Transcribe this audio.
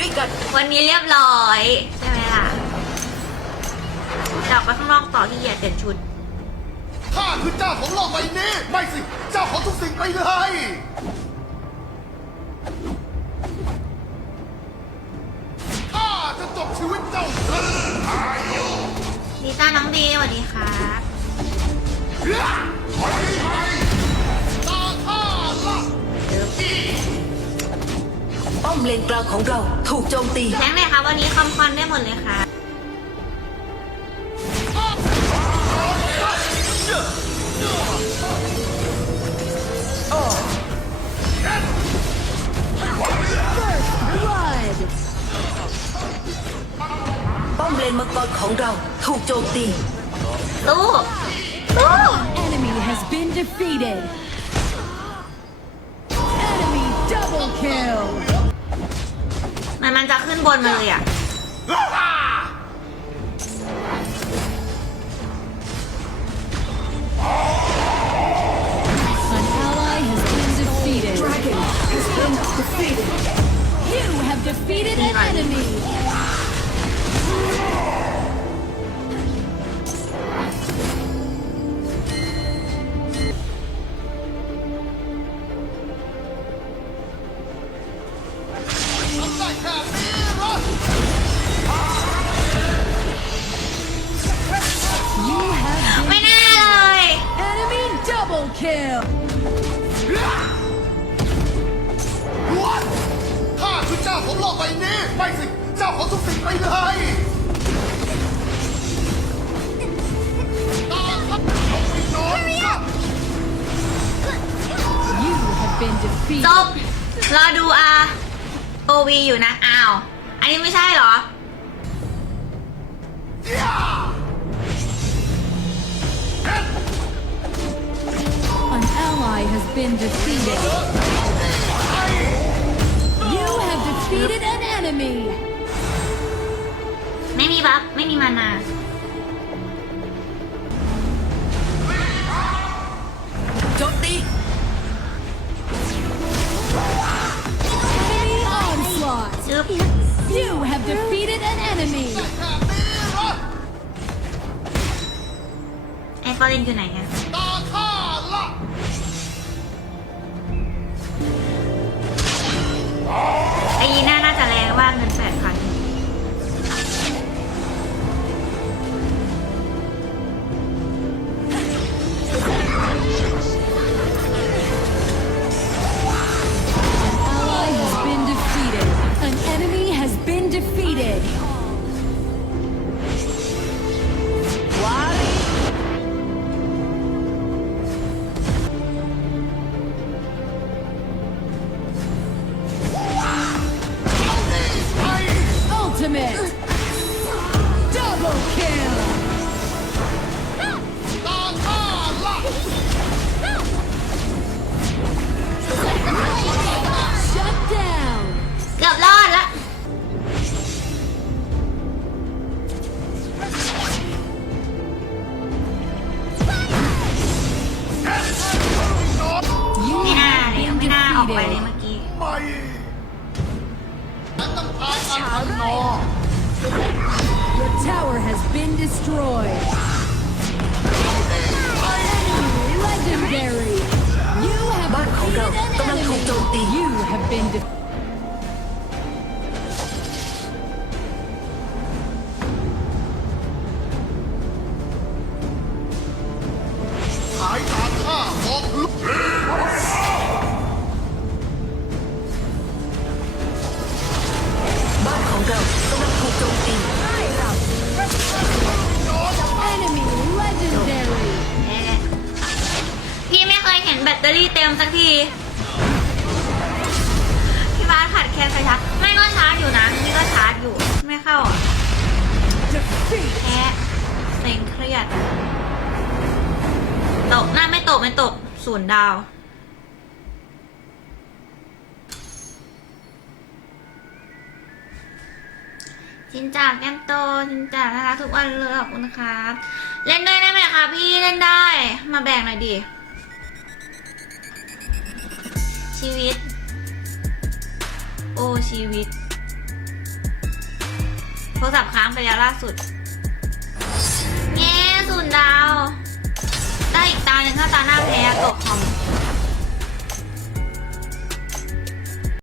ด้วยกัน วันนี้เรียบร้อย ใช่ไหมล่ะจะออกไปข้างนอกต่อที่เหยียดเปลี่ยนชุด ข้าคือเจ้าของโลกใบนี้ ไม่สิ เจ้าของทุกสิ่งไปเลย ข้าจะจบชีวิตเจ้าเถิดดีต้าน้องดีสวัสดีครับ มเลนกลางของเราถูกโจมตีแจ้งเลยค่ะวันนี้คอมคอนได้หมดเลยค่ะ ป้อมเลนมังกรของเราถูกโจมตีตู้ ตู้ Enemy has been defeated. Enemy double kill. มันมันจะขึ้นบนมาเลยอะ An ally has been defeated. Dragon has been defeated You have defeated an enemy. จ้าของโลกใบนี้ไม่สิ เจ้าของทุกสิ่งไปเลยตาข้าเอาไปนอนซะ You have been จ defeated. บรอดูอาโอวีอยู่นะ อ้าว อันนี้ไม่ใช่เหรอ An ally has been defeated. You have defeated an enemy. ไม่มีบัฟ ไม่มีมานา โจมตี Enemy onslaught. จึ๊บ You have defeated an enemy. แค่นี้เหรอ ไอ้ฟอรินอยู่ไหนอะ ตา ออกไปเลย defeated. เมื่อกี้ ไม่ฉันต้องทายอันพันนอ Your tower has been destroyed. ม่เต็มสักทีพี่บ้านขัดแคลนไฟชาร์จไม่ก็ชาร์จอยู่นะนี่ก็ชาร์จอยู่ไม่เข้าอะแพ้เซ็งเครียดตกหน้าไม่ตกไม่ตกศูนย์ดาวจินจากแก้มโตจินจากนะคะทุกวันเลยขอบคุณนะครับ เล่นด้วยได้ไหมคะพี่เล่นได้ มาแบ่งหน่อยดิ ชีวิต โอชีวิต โทรศัพท์ค้างไปแล้วล่าสุดเย้ศูนย์ดาว ได้อีกตาหนึ่งถ้าตาหน้าแพ้ตกคอม